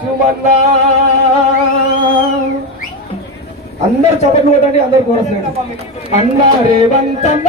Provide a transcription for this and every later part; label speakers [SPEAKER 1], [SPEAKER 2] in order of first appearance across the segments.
[SPEAKER 1] చూమన్నా అందరు చెప్పండి అందరు కోరసండి అన్నారే వంతన్న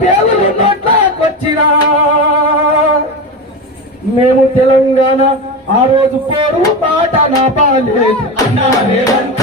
[SPEAKER 1] దేవుడు నోట్లోకొచ్చినా మేము తెలంగాణ ఆ రోజు పోరు పాట నా పాలేదు అన్నా రేవంత్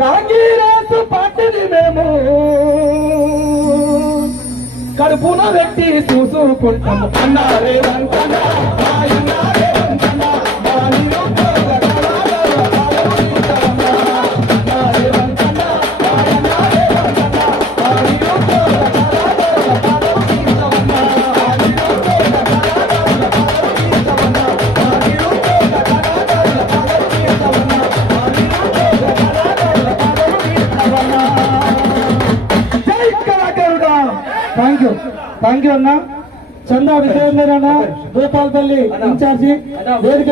[SPEAKER 1] కాంగీరాసు పార్టీని మేము కడుపున పెట్టి చూసుకుంటాము అన్నారే థ్యాంక్ యూ థ్యాంక్ యూ అన్న. చందా విజయేందర్ అన్న భూపాల్పల్లి ఇన్ఛార్జి వేదిక